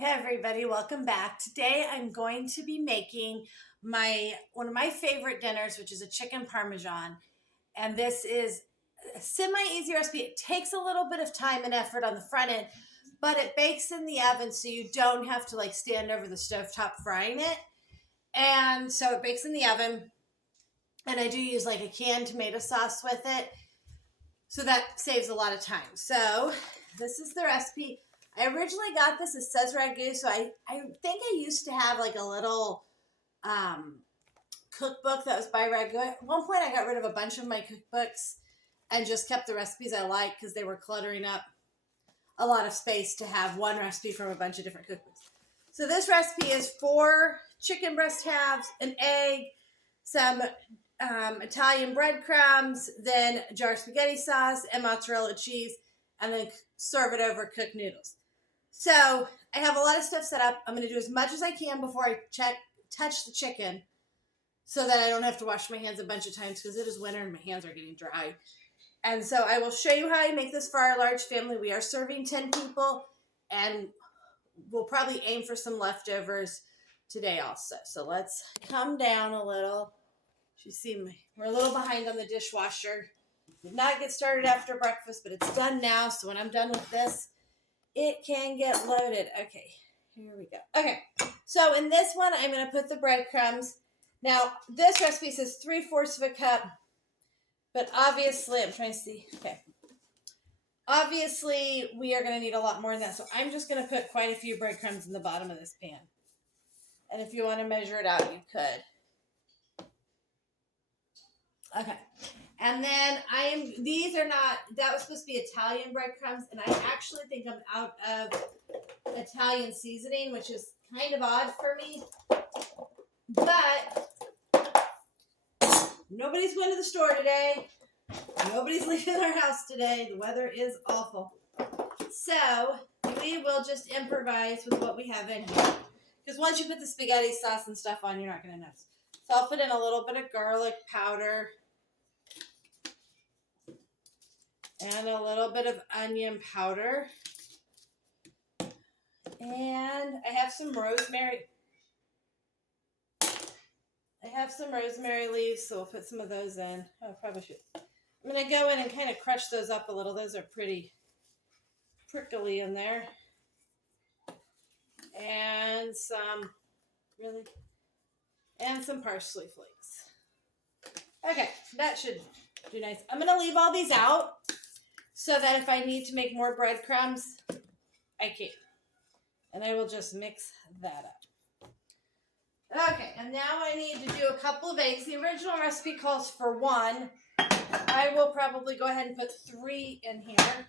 Hey everybody, welcome back. Today I'm going to be making one of my favorite dinners, which is a chicken parmesan. And this is a semi-easy recipe. It takes a little bit of time and effort on the front end, but it bakes in the oven so you don't have to stand over the stovetop frying it. And so it bakes in the oven. And I do use a canned tomato sauce with it. So that saves a lot of time. So this is the recipe. I originally got this. It says ragu, so I think I used to have a little cookbook that was by ragu. At one point, I got rid of a bunch of my cookbooks and just kept the recipes I liked because they were cluttering up a lot of space to have one recipe from a bunch of different cookbooks. So this recipe is 4 chicken breast halves, an egg, some Italian breadcrumbs, then jar spaghetti sauce and mozzarella cheese, and then serve it over cooked noodles. So I have a lot of stuff set up. I'm going to do as much as I can before I touch the chicken so that I don't have to wash my hands a bunch of times because it is winter and my hands are getting dry. And so I will show you how I make this for our large family. We are serving 10 people and we'll probably aim for some leftovers today also. So let's come down a little. You see, we're a little behind on the dishwasher. Did not get started after breakfast, but it's done now. So when I'm done with this, it can get loaded. Okay, here we go. Okay, so in this one, I'm going to put the breadcrumbs. Now, this recipe says 3/4 of a cup, but obviously, I'm trying to see. Okay. Obviously, we are going to need a lot more than that. So I'm just going to put quite a few breadcrumbs in the bottom of this pan. And if you want to measure it out, you could. Okay. And then these are not, that was supposed to be Italian breadcrumbs, and I actually think I'm out of Italian seasoning, which is kind of odd for me. But nobody's going to the store today. Nobody's leaving our house today. The weather is awful. So we will just improvise with what we have in here. Because once you put the spaghetti sauce and stuff on, you're not going to know. So I'll put in a little bit of garlic powder. And a little bit of onion powder. And I have some rosemary. Leaves, so we'll put some of those in. Oh, I probably should. I'm going to go in and kind of crush those up a little. Those are pretty prickly in there. And some parsley flakes. Okay, that should do nice. I'm going to leave all these out so that if I need to make more breadcrumbs, I can. And I will just mix that up. Okay, and now I need to do a couple of eggs. The original recipe calls for 1. I will probably go ahead and put 3 in here.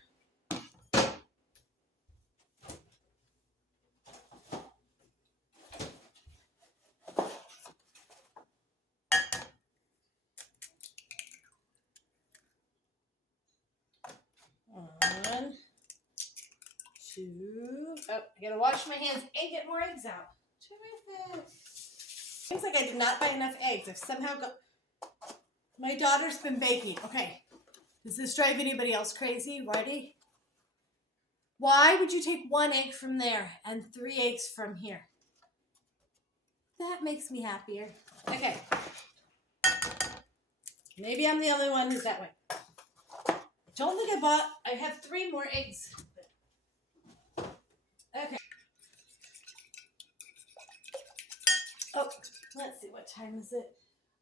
Oh, I gotta wash my hands and get more eggs out. Terrific. Seems like I did not buy enough eggs. I've somehow got... My daughter's been baking. Okay. Does this drive anybody else crazy? Ready? Why would you take 1 egg from there and 3 eggs from here? That makes me happier. Okay. Maybe I'm the only one who's that way. Don't think I have 3 more eggs. Okay. Oh, let's see, what time is it?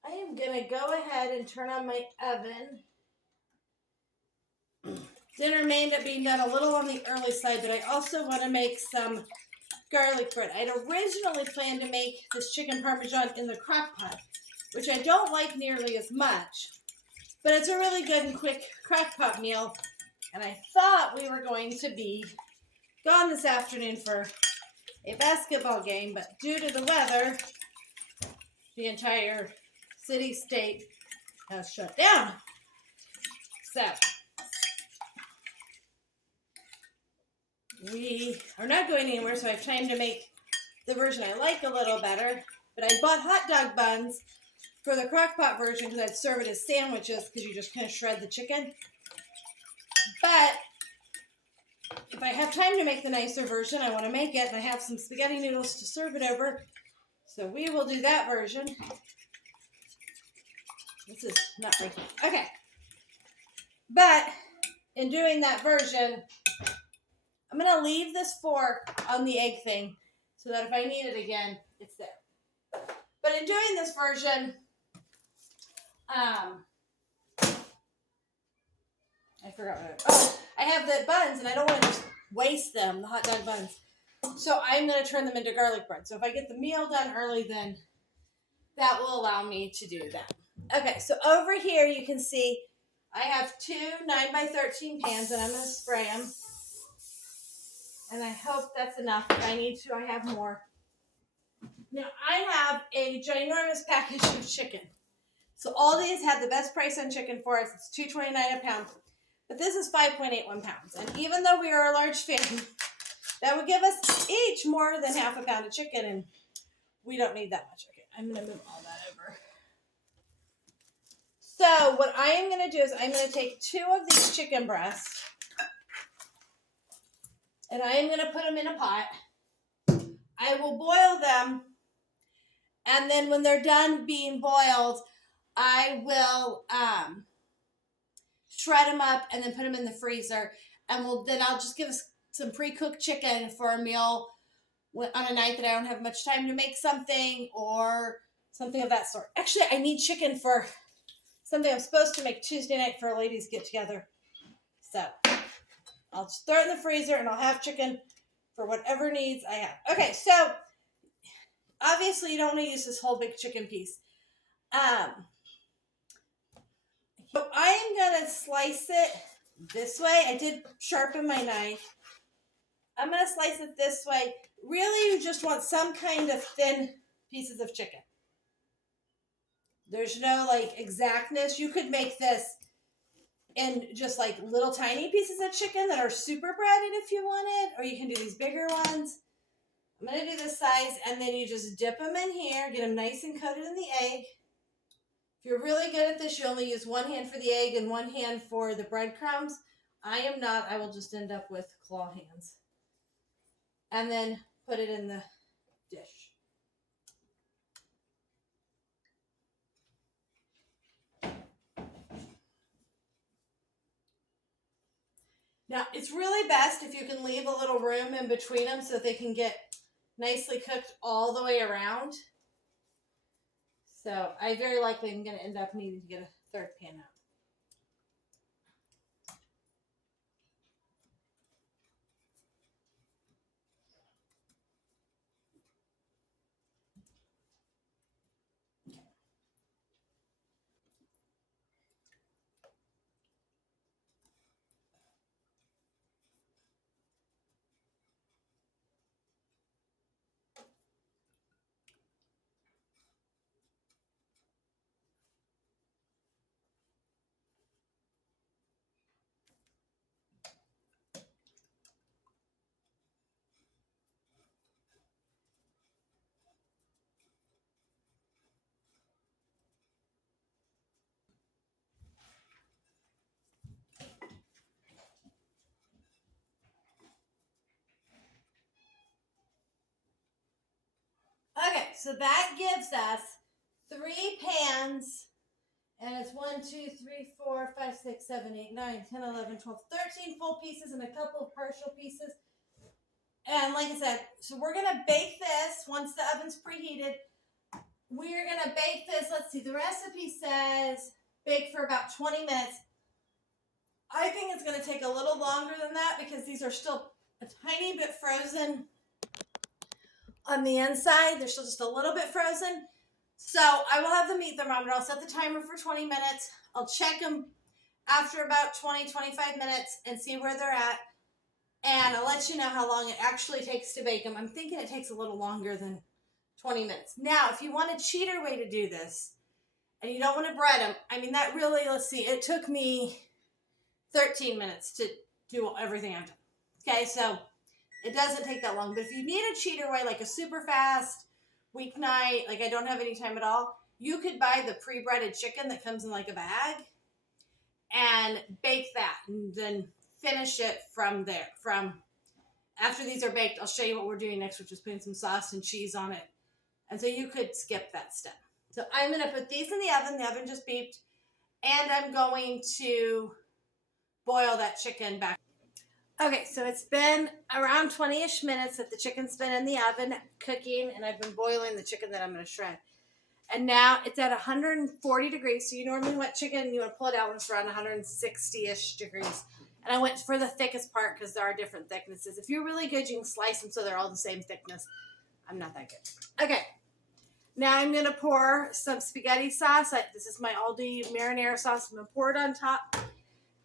I am going to go ahead and turn on my oven. Dinner may end up being done a little on the early side, but I also want to make some garlic bread. I'd originally planned to make this chicken parmesan in the crock pot, which I don't like nearly as much, but it's a really good and quick crock pot meal, and I thought we were going to be gone this afternoon for a basketball game, but due to the weather, the entire city-state has shut down. So, we are not going anywhere, so I have time to make the version I like a little better. But I bought hot dog buns for the crock pot version because I'd serve it as sandwiches because you just kind of shred the chicken. But if I have time to make the nicer version, I want to make it, and I have some spaghetti noodles to serve it over. So we will do that version. This is not breaking. Okay. But in doing that version, I'm going to leave this fork on the egg thing so that if I need it again, it's there. But in doing this version, I forgot what I have the buns, and I don't want to just waste them, the hot dog buns. So I'm going to turn them into garlic bread. So if I get the meal done early, then that will allow me to do that. Okay, so over here you can see I have two 9x13 pans, and I'm going to spray them. And I hope that's enough. If I need to, I have more. Now, I have a ginormous package of chicken. So Aldi's had the best price on chicken for us. It's $2.29 a pound. But this is 5.81 pounds. And even though we are a large family, that would give us each more than half a pound of chicken. And we don't need that much. Okay, I'm going to move all that over. So what I am going to do is I'm going to take 2 of these chicken breasts. And I am going to put them in a pot. I will boil them. And then when they're done being boiled, I will shred them up and then put them in the freezer. And then I'll just give us some pre-cooked chicken for a meal on a night that I don't have much time to make something or something of that sort. Actually, I need chicken for something I'm supposed to make Tuesday night for a ladies get together. So I'll just throw it in the freezer and I'll have chicken for whatever needs I have. Okay, so obviously you don't want to use this whole big chicken piece. So I am going to slice it this way. I did sharpen my knife. I'm going to slice it this way. Really, you just want some kind of thin pieces of chicken. There's no like exactness. You could make this in just like little tiny pieces of chicken that are super breaded if you wanted, or you can do these bigger ones. I'm going to do this size, and then you just dip them in here, get them nice and coated in the egg. If you're really good at this, you only use one hand for the egg and one hand for the breadcrumbs. I am not. I will just end up with claw hands. And then put it in the dish. Now, it's really best if you can leave a little room in between them so that they can get nicely cooked all the way around. So I very likely am going to end up needing to get a third pan out. Okay, so that gives us 3 pans, and it's 1, 2, 3, 4, 5, 6, 7, 8, 9, 10, 11, 12, 13 full pieces and a couple of partial pieces. And like I said, so we're going to bake this once the oven's preheated. We're going to bake this, let's see, the recipe says bake for about 20 minutes. I think it's going to take a little longer than that because these are still a tiny bit frozen on the inside. They're still just a little bit frozen. So I will have the meat thermometer. I'll set the timer for 20 minutes. I'll check them after about 20, 25 minutes and see where they're at. And I'll let you know how long it actually takes to bake them. I'm thinking it takes a little longer than 20 minutes. Now, if you want a cheater way to do this and you don't want to bread them, I mean, that really, let's see, it took me 13 minutes to do everything I've done. Okay, so it doesn't take that long. But if you need a cheater way, like a super fast weeknight, like I don't have any time at all, you could buy the pre-breaded chicken that comes in like a bag and bake that and then finish it from there, from after these are baked, I'll show you what we're doing next, which is putting some sauce and cheese on it. And so you could skip that step. So I'm going to put these in the oven. The oven just beeped. And I'm going to boil that chicken back. Okay, so it's been around 20-ish minutes that the chicken's been in the oven cooking, and I've been boiling the chicken that I'm going to shred. And now it's at 140 degrees. So you normally want chicken, you want to pull it out when it's around 160-ish degrees. And I went for the thickest part because there are different thicknesses. If you're really good, you can slice them so they're all the same thickness. I'm not that good. Okay. Now I'm going to pour some spaghetti sauce. This is my Aldi marinara sauce. I'm going to pour it on top.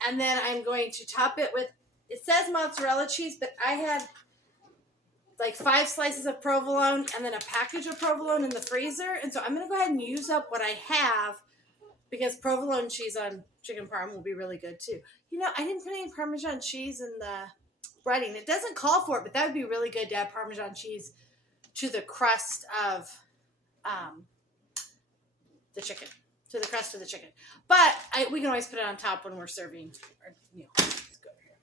And then I'm going to top it with, it says mozzarella cheese, but I had like 5 slices of provolone and then a package of provolone in the freezer. And so I'm going to go ahead and use up what I have because provolone cheese on chicken parm will be really good too. You know, I didn't put any Parmesan cheese in the breading. It doesn't call for it, but that would be really good to add Parmesan cheese to the crust of the chicken, to the crust of the chicken. But we can always put it on top when we're serving our meal. Let's go over here.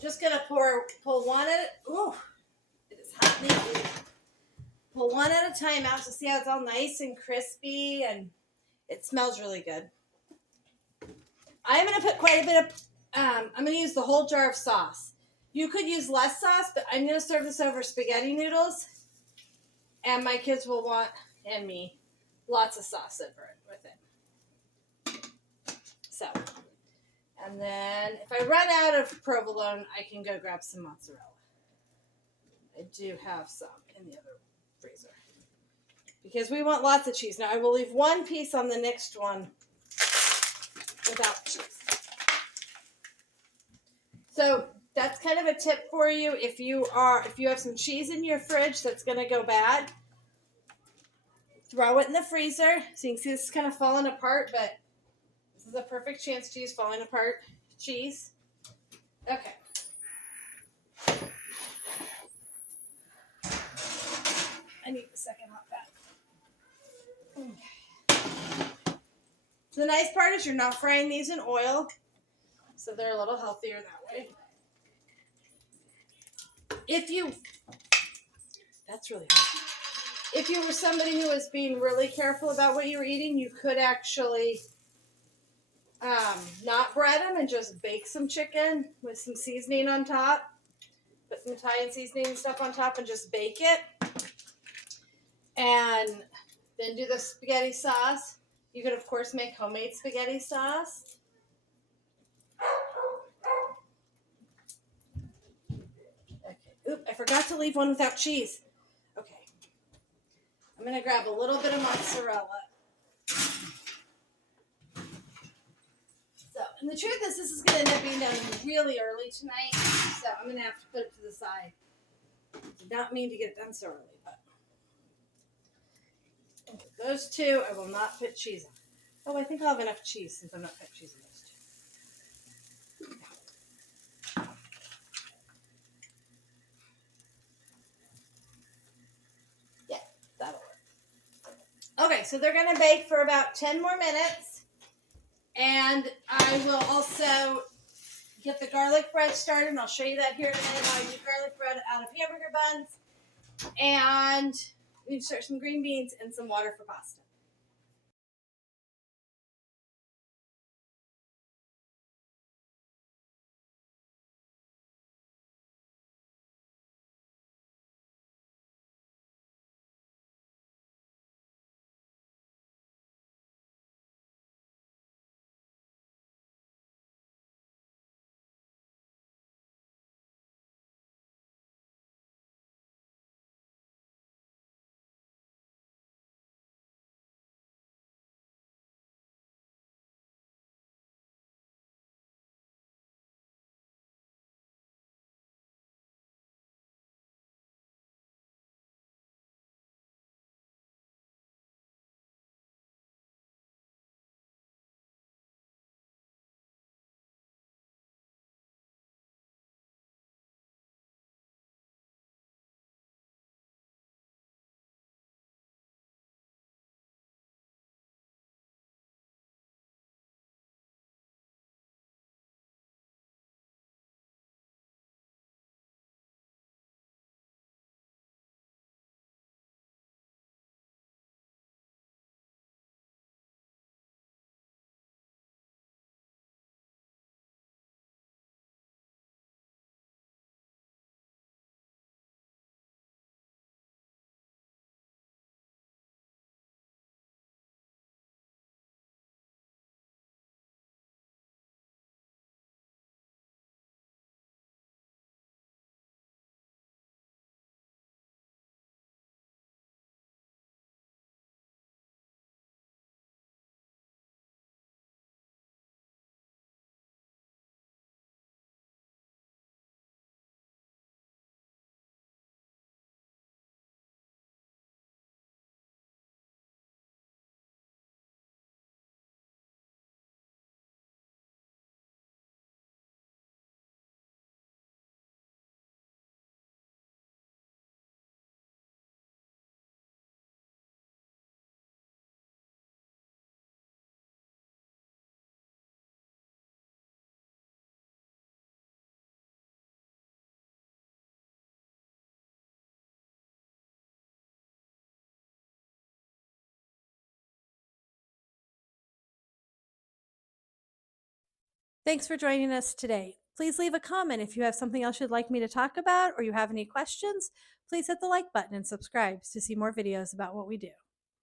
Just gonna pull one at a, ooh, it is hot and easy. Pull one at a time out to see how it's all nice and crispy, and it smells really good. I'm gonna put quite a bit of, I'm gonna use the whole jar of sauce. You could use less sauce, but I'm gonna serve this over spaghetti noodles, and my kids will want, and me, lots of sauce over it with it. So, and then if I run out of provolone, I can go grab some mozzarella. I do have some in the other freezer because we want lots of cheese. Now I will leave one piece on the next one without cheese. So that's kind of a tip for you if you have some cheese in your fridge that's going to go bad. Throw it in the freezer. So you can see this is kind of falling apart, but this is a perfect chance to use falling apart cheese. Okay. I need the second hot back. Okay. So the nice part is you're not frying these in oil, so they're a little healthier that way. That's really hot. If you were somebody who was being really careful about what you were eating, you could actually not bread them and just bake some chicken with some seasoning on top. Put some Italian seasoning and stuff on top and just bake it. And then do the spaghetti sauce. You could, of course, make homemade spaghetti sauce. Okay. Oop, I forgot to leave one without cheese. Okay. I'm going to grab a little bit of mozzarella. So, and the truth is, this is going to end up being done really early tonight. So I'm going to have to put it to the side. Did not mean to get it done so early, but those two, I will not put cheese on. Oh, I think I'll have enough cheese since I'm not putting cheese in those two. Yeah, that'll work. Okay, so they're going to bake for about 10 more minutes. And I will also get the garlic bread started, and I'll show you that here in a minute. How I do garlic bread out of hamburger buns. And we start some green beans and some water for pasta. Thanks for joining us today. Please leave a comment if you have something else you'd like me to talk about or you have any questions. Please hit the like button and subscribe to see more videos about what we do.